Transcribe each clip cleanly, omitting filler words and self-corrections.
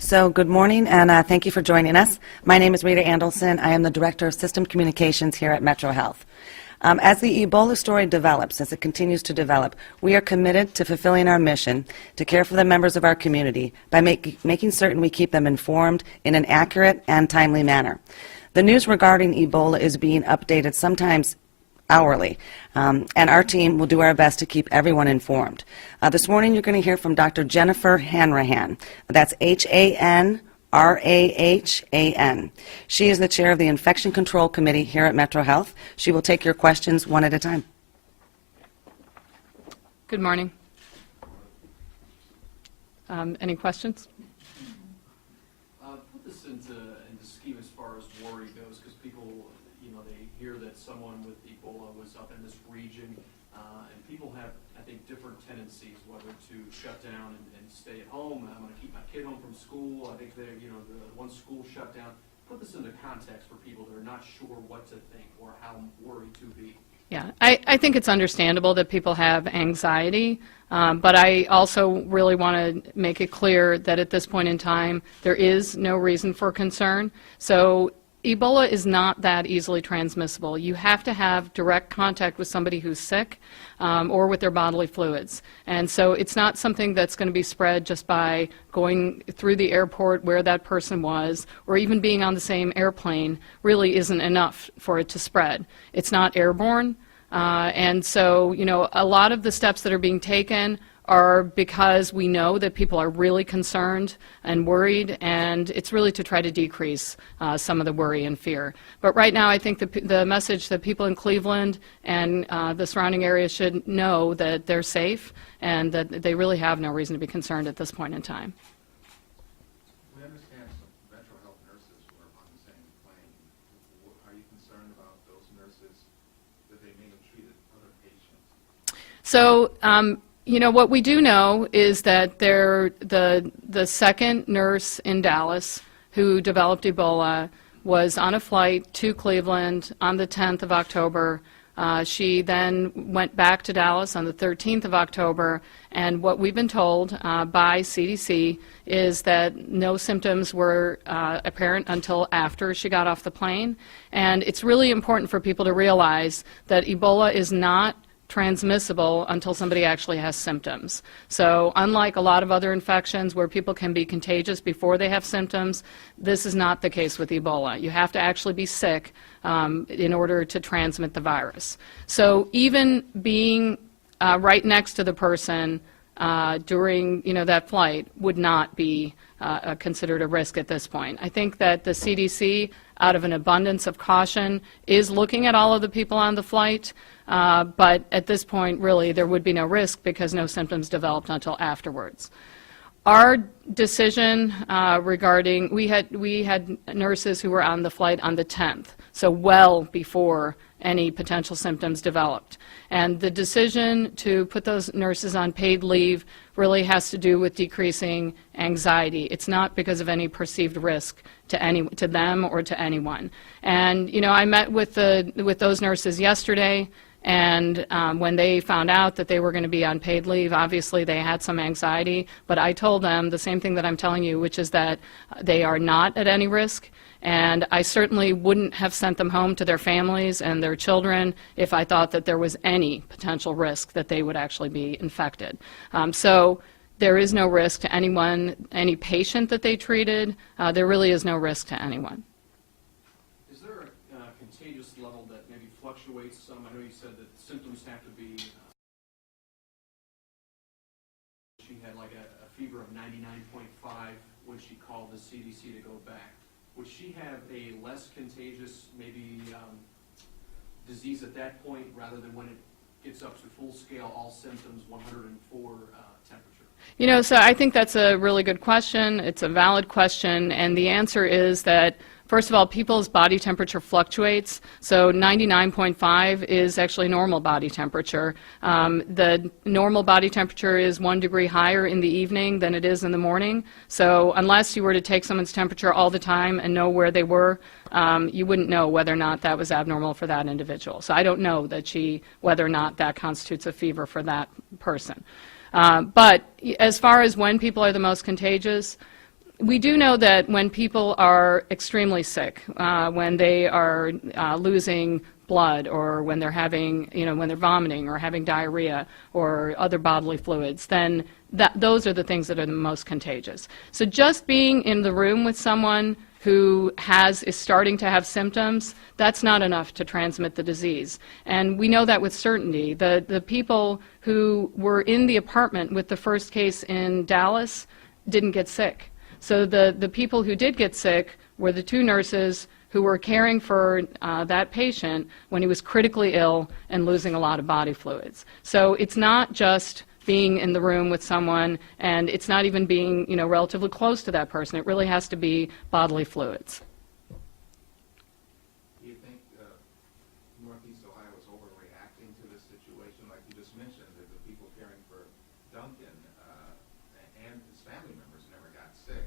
So good morning, and thank you for joining us. My name is Rita Andelson. I am the Director of System Communications here at MetroHealth. As the Ebola story develops, as it continues to develop, we are committed to fulfilling our mission to care for the members of our community by making certain we keep them informed in an accurate and timely manner. The news regarding Ebola is being updated sometimes hourly, and our team will do our best to keep everyone informed. This morning you're going to hear from Dr. Jennifer Hanrahan. That's Hanrahan. She is the chair of the Infection Control Committee here at MetroHealth. She will take your questions one at a time. Good morning. Any questions? Put this into scheme as far as worry goes, because people, they hear that someone with Ebola was up in this region, and people have, I think, different tendencies, whether to shut down and stay at home. I'm going to keep my kid home from school. I think the one school shut down. Put this into context for people that are not sure what to think or how worried to be. Yeah, I think it's understandable that people have anxiety, but I also really want to make it clear that at this point in time, there is no reason for concern. So Ebola is not that easily transmissible. You have to have direct contact with somebody who's sick or with their bodily fluids. And so it's not something that's going to be spread just by going through the airport where that person was, or even being on the same airplane really isn't enough for it to spread. It's not airborne. And so, a lot of the steps that are being taken are because we know that people are really concerned and worried, and it's really to try to decrease some of the worry and fear. But right now, I think the message that people in Cleveland and the surrounding area should know that they're safe and that they really have no reason to be concerned at this point in time. We understand some MetroHealth nurses were on the same plane. Are you concerned about those nurses that they may have treated other patients? So, what we do know is that the second nurse in Dallas who developed Ebola was on a flight to Cleveland on the 10th of October. She then went back to Dallas on the 13th of October, and what we've been told by CDC is that no symptoms were apparent until after she got off the plane. And it's really important for people to realize that Ebola is not transmissible until somebody actually has symptoms. So unlike a lot of other infections where people can be contagious before they have symptoms, this is not the case with Ebola. You have to actually be sick in order to transmit the virus. So even being right next to the person during that flight would not be considered a risk at this point. I think that the CDC, out of an abundance of caution, is looking at all of the people on the flight, but at this point, really, there would be no risk because no symptoms developed until afterwards. Our decision regarding, we had nurses who were on the flight on the 10th, so well before any potential symptoms developed. And the decision to put those nurses on paid leave really has to do with decreasing anxiety. It's not because of any perceived risk to them or to anyone. And I met with those nurses yesterday, and when they found out that they were going to be on paid leave, obviously they had some anxiety, but I told them the same thing that I'm telling you, which is that they are not at any risk. And I certainly wouldn't have sent them home to their families and their children if I thought that there was any potential risk that they would actually be infected. So there is no risk to anyone, any patient that they treated. There really is no risk to anyone. Is there a contagious level that maybe fluctuates some? I know you said that symptoms have to be, she had like a fever of 99.5 when she called the CDC to go back. Would she have a less contagious, maybe, disease at that point rather than when it gets up to full scale, all symptoms, 104 temperature? So I think that's a really good question. It's a valid question, and the answer is that, first of all, people's body temperature fluctuates. So 99.5 is actually normal body temperature. The normal body temperature is 1 degree higher in the evening than it is in the morning. So unless you were to take someone's temperature all the time and know where they were, you wouldn't know whether or not that was abnormal for that individual. So I don't know whether or not that constitutes a fever for that person. But as far as when people are the most contagious, We do know that when people are extremely sick, when they are losing blood, or when they're having, when they're vomiting or having diarrhea or other bodily fluids, then those are the things that are the most contagious. So just being in the room with someone who is starting to have symptoms, that's not enough to transmit the disease. And we know that with certainty. The people who were in the apartment with the first case in Dallas didn't get sick. So the people who did get sick were the two nurses who were caring for that patient when he was critically ill and losing a lot of body fluids. So it's not just being in the room with someone, and it's not even being, relatively close to that person. It really has to be bodily fluids. Do you think Northeast Ohio is overreacting to this situation? Like you just mentioned, that the people caring for Duncan and his family members never got sick.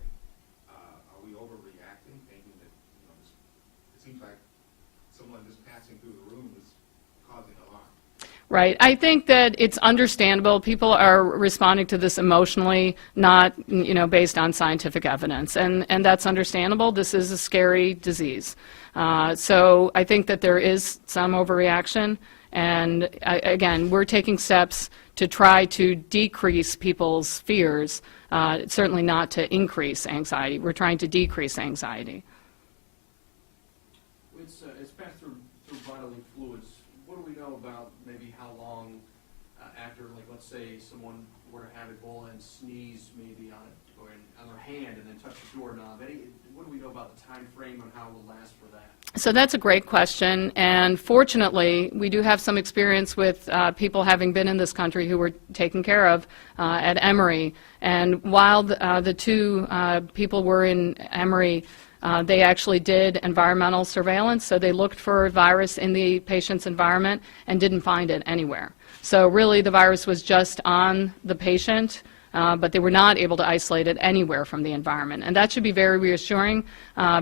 Are we overreacting, thinking that, it seems like someone just passing through the room is causing alarm? Right. I think that it's understandable. People are responding to this emotionally, not, based on scientific evidence. And that's understandable. This is a scary disease. So I think that there is some overreaction. And again, we're taking steps to try to decrease people's fears, certainly not to increase anxiety. We're trying to decrease anxiety. It's passed through bodily fluids. What do we know about maybe how long after, like, let's say someone were to have Ebola and sneeze maybe on it or on their hand and then touch the doorknob? What do we know about the time frame on how it will last for that? So that's a great question, and fortunately, we do have some experience with people having been in this country who were taken care of at Emory. And while the two people were in Emory, they actually did environmental surveillance, so they looked for virus in the patient's environment and didn't find it anywhere. So really the virus was just on the patient, but they were not able to isolate it anywhere from the environment. And that should be very reassuring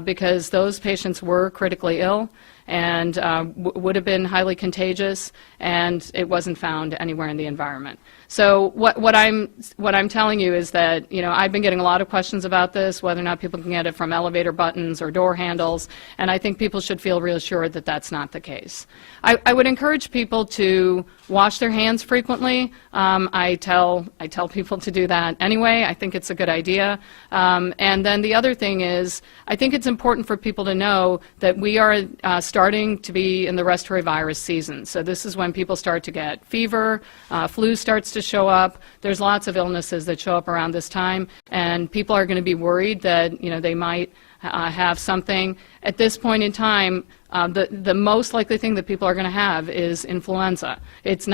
because those patients were critically ill and would have been highly contagious, and it wasn't found anywhere in the environment. So what I'm telling you is that, I've been getting a lot of questions about this, whether or not people can get it from elevator buttons or door handles, and I think people should feel reassured that that's not the case. I would encourage people to wash their hands frequently. I tell people to do that anyway. I think it's a good idea. And then the other thing is, I think it's important for people to know that we are starting to be in the respiratory virus season. So this is when people start to get fever, flu starts to show up. There's lots of illnesses that show up around this time, and people are going to be worried that they might have something. At this point in time, the most likely thing that people are going to have is influenza. It's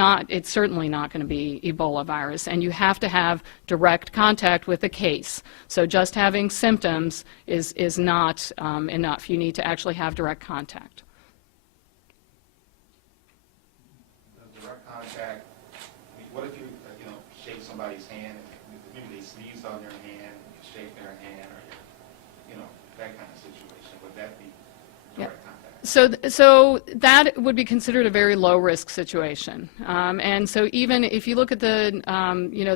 certainly not going to be Ebola virus, and you have to have direct contact with the case. So just having symptoms is not enough. You need to actually have direct contact. Direct contact. I mean, what if you shake somebody's hand and maybe they sneezed on their hand, you shake their hand, or that kind of situation? Would that be direct contact? So that would be considered a very low-risk situation. And so even if you look at the,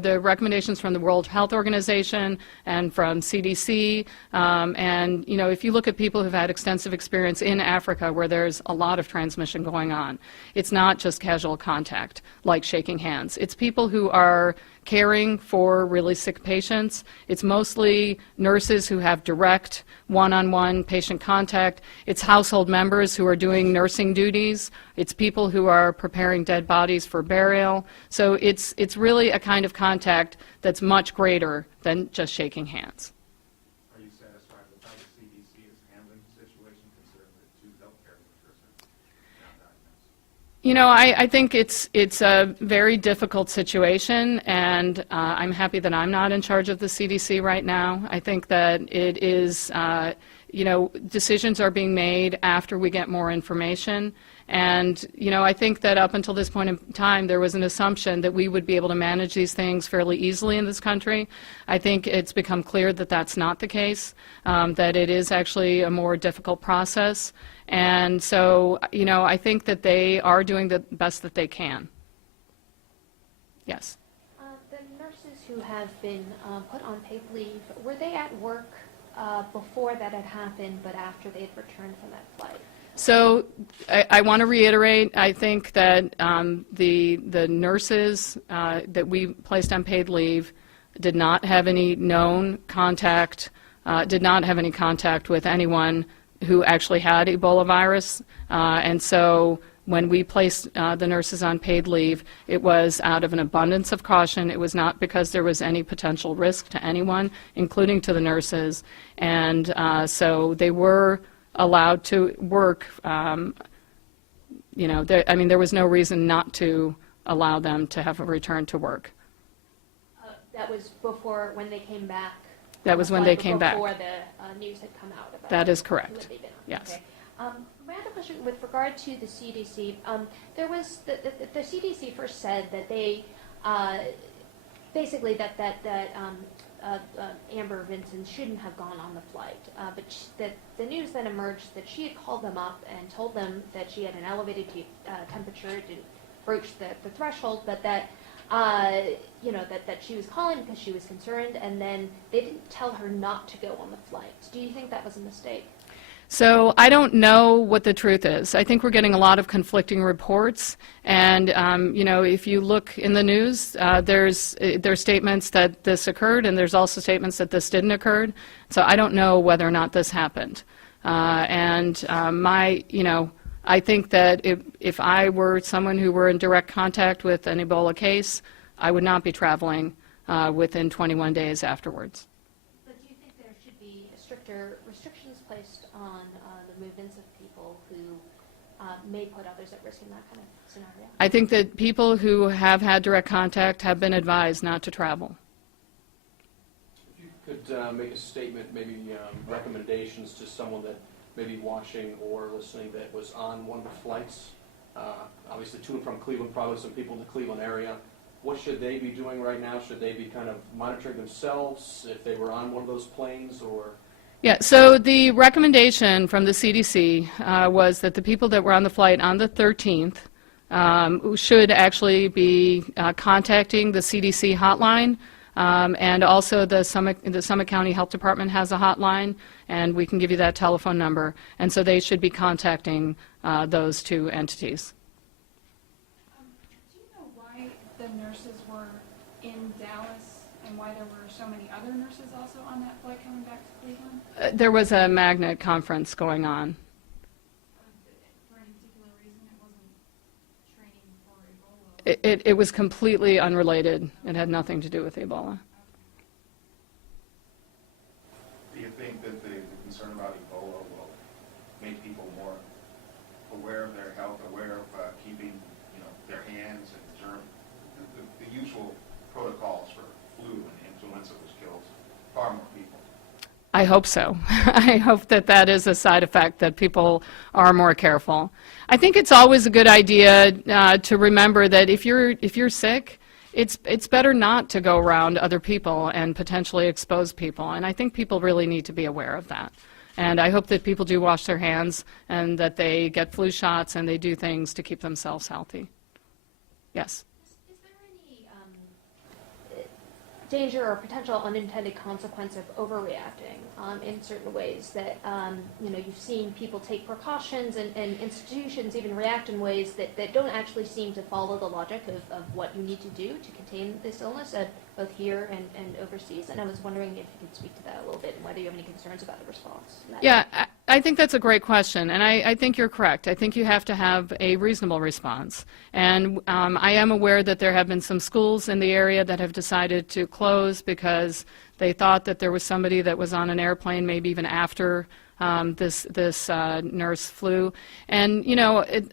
the recommendations from the World Health Organization and from CDC, and, if you look at people who've had extensive experience in Africa where there's a lot of transmission going on, it's not just casual contact like shaking hands. It's people who are caring for really sick patients. It's mostly nurses who have direct one-on-one patient contact. It's household members who are doing nursing duties. It's people who are preparing dead bodies for burial. So it's really a kind of contact that's much greater than just shaking hands. Are you satisfied with how the CDC is handling the situation, considering that two healthcare workers are now diagnosed? I think it's a very difficult situation, and I'm happy that I'm not in charge of the CDC right now. I think that it is, decisions are being made after we get more information. And, I think that up until this point in time, there was an assumption that we would be able to manage these things fairly easily in this country. I think it's become clear that that's not the case, that it is actually a more difficult process. And so, I think that they are doing the best that they can. Yes? The nurses who have been put on paid leave, were they at work before that had happened, but after they had returned from that flight? So I want to reiterate, I think that the nurses that we placed on paid leave did not have any known contact, did not have any contact with anyone who actually had Ebola virus. And so when we placed the nurses on paid leave, it was out of an abundance of caution. It was not because there was any potential risk to anyone, including to the nurses. And so they were allowed to work. There was no reason not to allow them to have a return to work. That was before when they came back? That was when they came back. Before the news had come out about That is who correct. had been on. Yes. Okay. My other question with regard to the CDC, there was the CDC first said that they basically that Amber Vinson shouldn't have gone on the flight, but that the news then emerged that she had called them up and told them that she had an elevated temperature, it didn't broach the threshold, but that that she was calling because she was concerned, and then they didn't tell her not to go on the flight. Do you think that was a mistake? So I don't know what the truth is. I think we're getting a lot of conflicting reports, and if you look in the news, there's statements that this occurred, and there's also statements that this didn't occur. So I don't know whether or not this happened. I think that if I were someone who were in direct contact with an Ebola case, I would not be traveling within 21 days afterwards. But do you think there should be stricter restrictions placed on the movements of people who may put others at risk in that kind of scenario? I think that people who have had direct contact have been advised not to travel. If you could make a statement, maybe recommendations to someone that may be watching or listening that was on one of the flights, obviously to and from Cleveland, probably some people in the Cleveland area. What should they be doing right now? Should they be kind of monitoring themselves if they were on one of those planes, or? Yeah, so the recommendation from the CDC was that the people that were on the flight on the 13th should actually be contacting the CDC hotline, and also the Summit County Health Department has a hotline, and we can give you that telephone number, and so they should be contacting those two entities. Do you know why the nurses were in Dallas and why there were so many other nurses also on that flight coming back to Cleveland? There was a magnet conference going on. For any particular reason, it wasn't training for Ebola? It was completely unrelated. It had nothing to do with Ebola. Do you think that the concern about Ebola will make people more aware of their health, aware of keeping, their hands and germ, the usual protocols for flu and influenza, which kills far more people? I hope so. I hope that is a side effect, that people are more careful. I think it's always a good idea to remember that if you're sick, it's better not to go around other people and potentially expose people. And I think people really need to be aware of that. And I hope that people do wash their hands and that they get flu shots and they do things to keep themselves healthy. Yes. Is there any danger or potential unintended consequence of overreacting in certain ways that, you've seen people take precautions and institutions even react in ways that don't actually seem to follow the logic of what you need to do to contain this illness, both here and overseas? And I was wondering if you could speak to that a little bit and whether you have any concerns about the response. Yeah, I think that's a great question, and I think you're correct. I think you have to have a reasonable response. And I am aware that there have been some schools in the area that have decided to close because they thought that there was somebody that was on an airplane, maybe even after this nurse flew. And,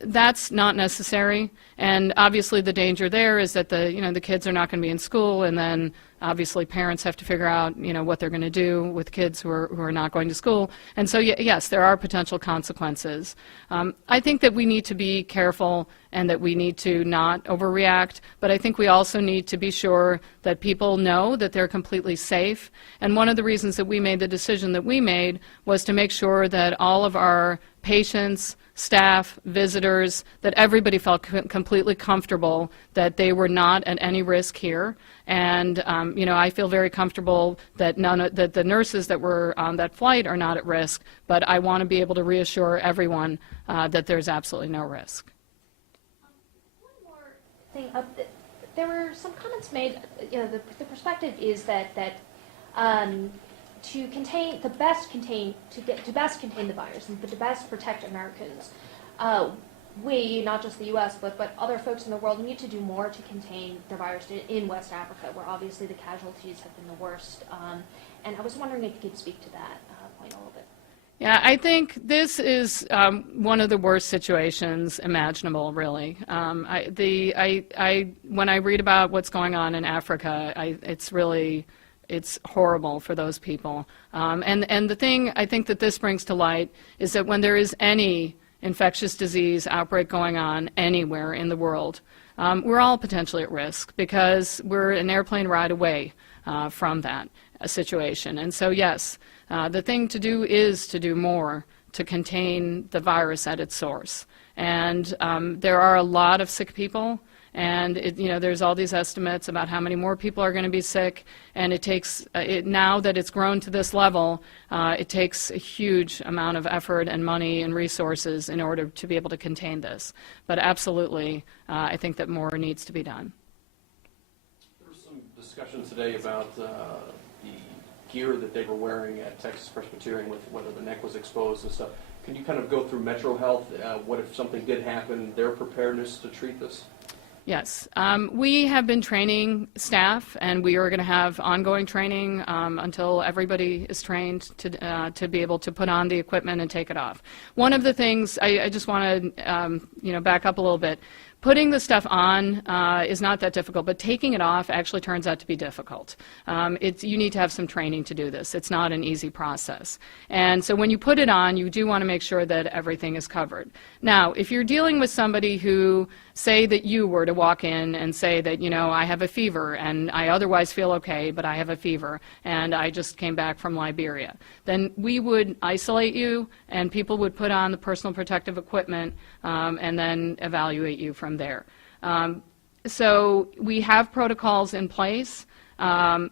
that's not necessary. And obviously the danger there is that the kids are not going to be in school, and then obviously parents have to figure out, what they're going to do with kids who are not going to school. And so, yes, there are potential consequences. I think that we need to be careful and that we need to not overreact, but I think we also need to be sure that people know that they're completely safe. And one of the reasons that we made the decision that we made was to make sure that all of our patients, staff, visitors, that everybody felt completely comfortable that they were not at any risk here. And I feel very comfortable that that the nurses that were on that flight are not at risk, but I want to be able to reassure everyone that there's absolutely no risk. One more thing. There were some comments made. The perspective is that to best contain the virus and to best protect Americans, we, not just the U.S., but other folks in the world, need to do more to contain the virus in West Africa, where obviously the casualties have been the worst. And I was wondering if you could speak to that point a little bit. Yeah, I think this is one of the worst situations imaginable, really. When I read about what's going on in Africa, it's horrible for those people. And the thing I think that this brings to light is that when there is any infectious disease outbreak going on anywhere in the world, we're all potentially at risk because we're an airplane ride away from that situation. And so, yes, the thing to do is to do more to contain the virus at its source. And there are a lot of sick people, and there's all these estimates about how many more people are going to be sick, and it takes, now that it's grown to this level, it takes a huge amount of effort and money and resources in order to be able to contain this. But absolutely, I think that more needs to be done. There was some discussion today about the gear that they were wearing at Texas Presbyterian, with whether the neck was exposed and stuff. Can you kind of go through MetroHealth? What if something did happen, their preparedness to treat this? Yes. We have been training staff, and we are going to have ongoing training until everybody is trained to be able to put on the equipment and take it off. One of the things, I just want to back up a little bit. Putting the stuff on is not that difficult, but taking it off actually turns out to be difficult. You need to have some training to do this. It's not an easy process. And so when you put it on, you do want to make sure that everything is covered. Now, if you're dealing with somebody who, say that you were to walk in and say that, I have a fever and I otherwise feel okay, but I have a fever and I just came back from Liberia, then we would isolate you and people would put on the personal protective equipment and then evaluate you from there. So we have protocols in place.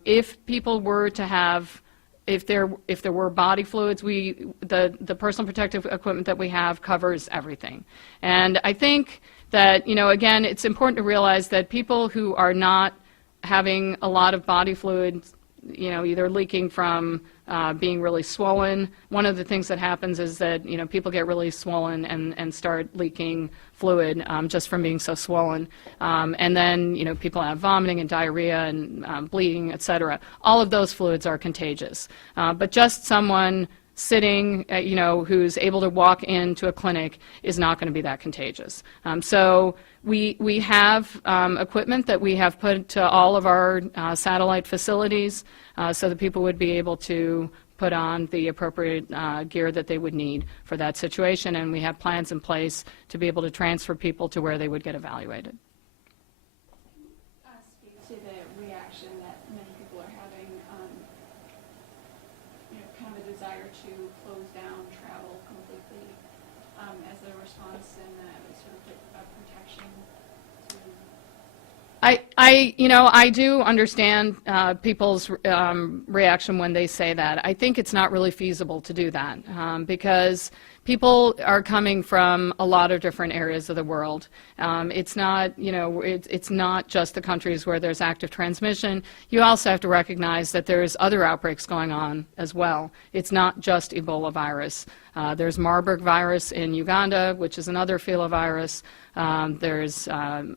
If people were to have, if there were body fluids, the personal protective equipment that we have covers everything. And I think that, again, it's important to realize that people who are not having a lot of body fluids, either leaking from being really swollen. One of the things that happens is that, people get really swollen and start leaking fluid just from being so swollen. And then, people have vomiting and diarrhea and bleeding, et cetera. All of those fluids are contagious. But just someone sitting, who's able to walk into a clinic is not going to be that contagious. So we have equipment that we have put to all of our satellite facilities so that people would be able to put on the appropriate gear that they would need for that situation, and we have plans in place to be able to transfer people to where they would get evaluated. Speak to the reaction that many people are having, kind of a desire to close down travel completely as a response and sort of a protection to... I do understand people's reaction when they say that. I think it's not really feasible to do that because people are coming from a lot of different areas of the world. It's not, it's not just the countries where there's active transmission. You also have to recognize that there's other outbreaks going on as well. It's not just Ebola virus. There's Marburg virus in Uganda, which is another filovirus. There's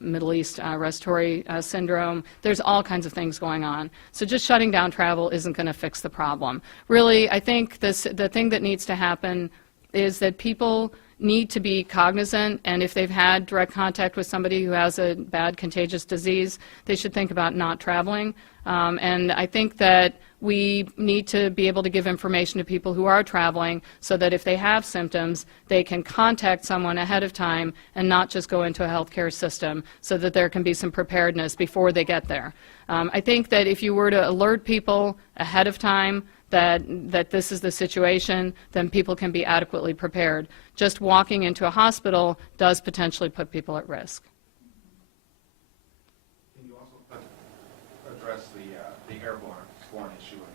Middle East respiratory syndrome. There's all kinds of things going on. So just shutting down travel isn't going to fix the problem. Really, I think the thing that needs to happen is that people need to be cognizant, and if they've had direct contact with somebody who has a bad contagious disease, they should think about not traveling. And I think that we need to be able to give information to people who are traveling so that if they have symptoms, they can contact someone ahead of time and not just go into a healthcare system, so that there can be some preparedness before they get there. I think that if you were to alert people ahead of time that this is the situation, then people can be adequately prepared. Just walking into a hospital does potentially put people at risk. Can you also address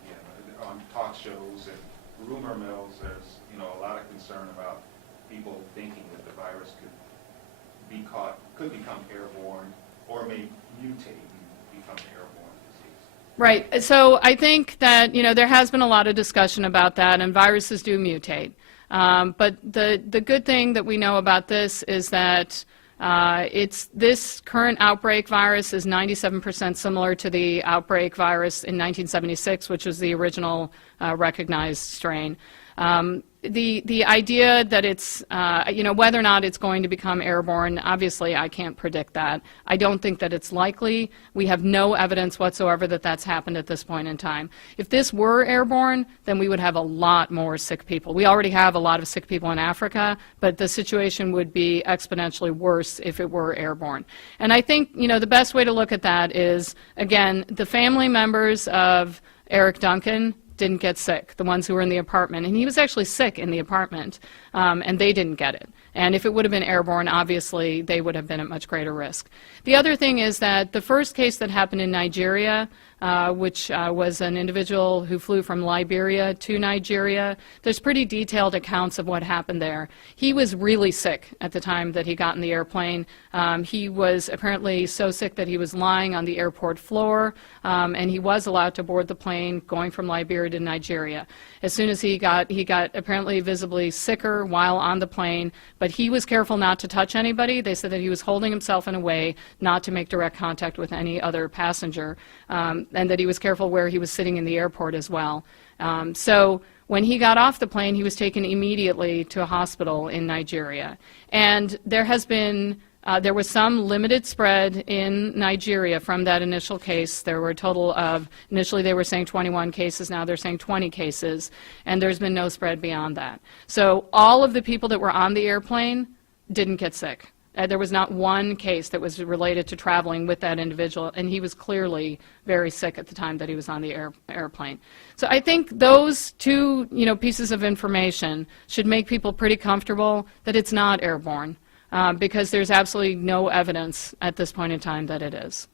again, on talk shows and rumor mills, there's, you know, a lot of concern about people thinking that the virus could become airborne, or may mutate and become airborne disease. Right. So I think that, you know, there has been a lot of discussion about that, and viruses do mutate. But the good thing that we know about this is that this current outbreak virus is 97% similar to the outbreak virus in 1976, which was the original recognized strain. The idea that it's, you know, whether or not it's going to become airborne, obviously I can't predict that. I don't think that it's likely. We have no evidence whatsoever that that's happened at this point in time. If this were airborne, then we would have a lot more sick people. We already have a lot of sick people in Africa, but the situation would be exponentially worse if it were airborne. And I think, you know, the best way to look at that is, again, the family members of Eric Duncan didn't get sick, the ones who were in the apartment. And he was actually sick in the apartment, and they didn't get it. And if it would have been airborne, obviously, they would have been at much greater risk. The other thing is that the first case that happened in Nigeria, which was an individual who flew from Liberia to Nigeria, there's pretty detailed accounts of what happened there. He was really sick at the time that he got in the airplane. He was apparently so sick that he was lying on the airport floor, and he was allowed to board the plane going from Liberia to Nigeria. As soon as he got apparently visibly sicker while on the plane, but he was careful not to touch anybody. They said that he was holding himself in a way not to make direct contact with any other passenger, and that he was careful where he was sitting in the airport as well. So when he got off the plane, he was taken immediately to a hospital in Nigeria. And there was some limited spread in Nigeria from that initial case. There were a total of, initially they were saying 21 cases, now they're saying 20 cases, and there's been no spread beyond that. So all of the people that were on the airplane didn't get sick. There was not one case that was related to traveling with that individual, and he was clearly very sick at the time that he was on the airplane. So I think those two, you know, pieces of information should make people pretty comfortable that it's not airborne. Because there's absolutely no evidence at this point in time that it is.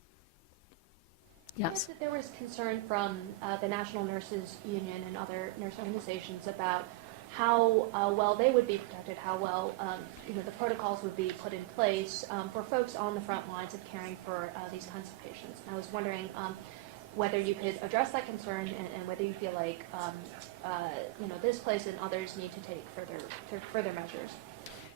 Yes? There was concern from the National Nurses Union and other nurse organizations about how well they would be protected, how well you know, the protocols would be put in place for folks on the front lines of caring for these kinds of patients. And I was wondering whether you could address that concern and whether you feel like you know, this place and others need to take further measures.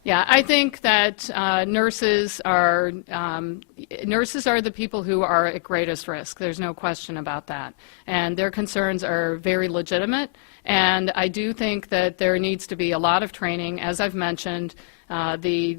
Yeah, I think that nurses are the people who are at greatest risk. There's no question about that. And their concerns are very legitimate. And I do think that there needs to be a lot of training. As I've mentioned, the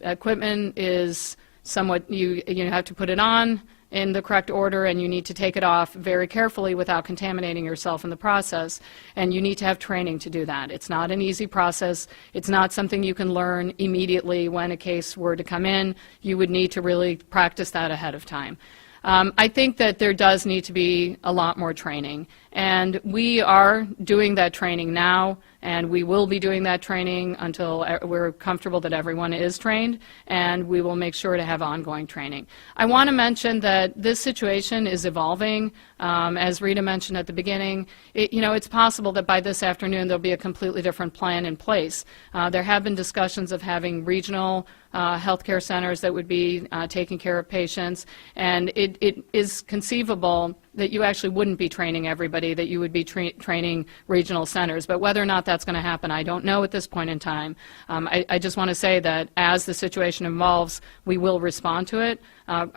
equipment is somewhat, you have to put it on in the correct order, and you need to take it off very carefully without contaminating yourself in the process, and you need to have training to do that. It's not an easy process. It's not something you can learn immediately when a case were to come in. You would need to really practice that ahead of time. I think that there does need to be a lot more training, and we are doing that training now, and we will be doing that training until we're comfortable that everyone is trained, and we will make sure to have ongoing training. I want to mention that this situation is evolving. As Rita mentioned at the beginning, it's possible that by this afternoon there'll be a completely different plan in place. There have been discussions of having regional healthcare centers that would be taking care of patients, and it is conceivable that you actually wouldn't be training everybody, that you would be training regional centers. But whether or not that's going to happen, I don't know at this point in time. I just want to say that as the situation evolves, we will respond to it.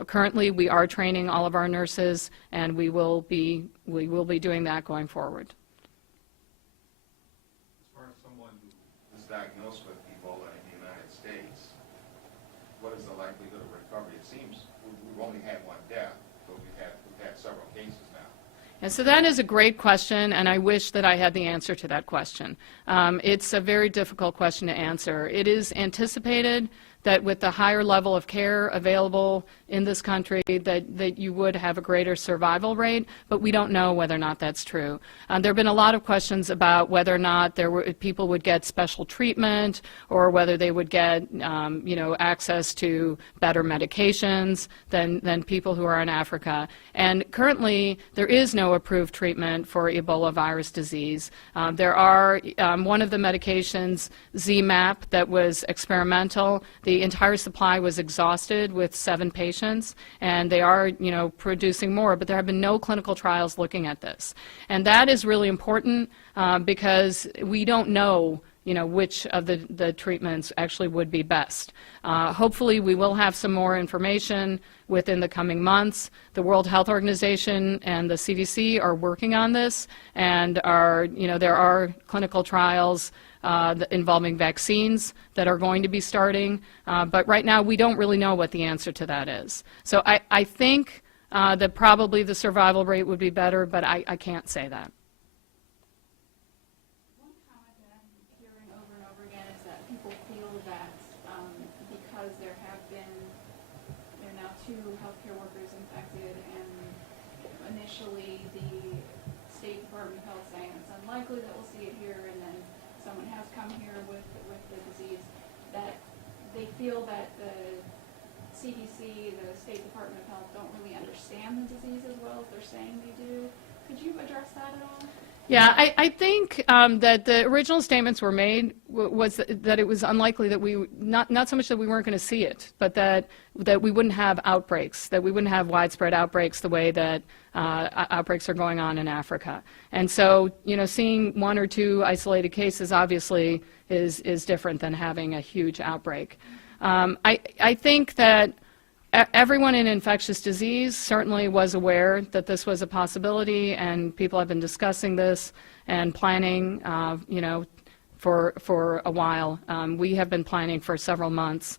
Currently, we are training all of our nurses, and we will be doing that going forward. As far as someone who is diagnosed with Ebola in the United States, what is the likelihood of recovery? It seems we've only had one death, but we've had several cases now. And so that is a great question, and I wish that I had the answer to that question. It's a very difficult question to answer. It is anticipated that with the higher level of care available in this country, that you would have a greater survival rate, but we don't know whether or not that's true. There have been a lot of questions about whether or not people would get special treatment, or whether they would get access to better medications than people who are in Africa. And currently, there is no approved treatment for Ebola virus disease. There are one of the medications, ZMapp, that was experimental. The entire supply was exhausted with 7 patients, and they are, producing more, but there have been no clinical trials looking at this. And that is really important because we don't know which of the treatments actually would be best. Hopefully we will have some more information within the coming months. The World Health Organization and the CDC are working on this, and there are clinical trials involving vaccines that are going to be starting, but right now we don't really know what the answer to that is. So I think that probably the survival rate would be better, but I can't say that. One comment that I'm hearing over and over again is that people feel that because there are now 2 healthcare workers infected, and initially the State Department of Health saying it's unlikely that we'll see it here, and then someone has come here with the disease, that they feel that the CDC, the State Department of Health, don't really understand the disease as well as they're saying they do. Could you address that at all? Yeah, I think that the original statements were made was that it was unlikely that not so much that we weren't going to see it, but that we wouldn't have outbreaks, that we wouldn't have widespread outbreaks the way that outbreaks are going on in Africa. And so, seeing 1 or 2 isolated cases obviously is different than having a huge outbreak. I think that everyone in infectious disease certainly was aware that this was a possibility, and people have been discussing this and planning, for a while. We have been planning for several months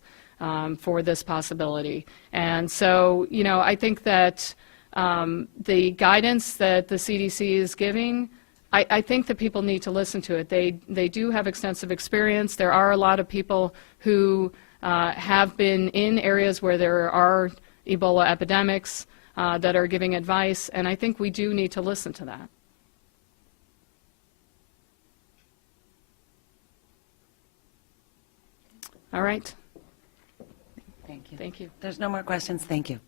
for this possibility. And so, I think that the guidance that the CDC is giving, I think that people need to listen to it. They do have extensive experience. There are a lot of people who have been in areas where there are Ebola epidemics that are giving advice, and I think we do need to listen to that. All right. Thank you. Thank you. There's no more questions. Thank you.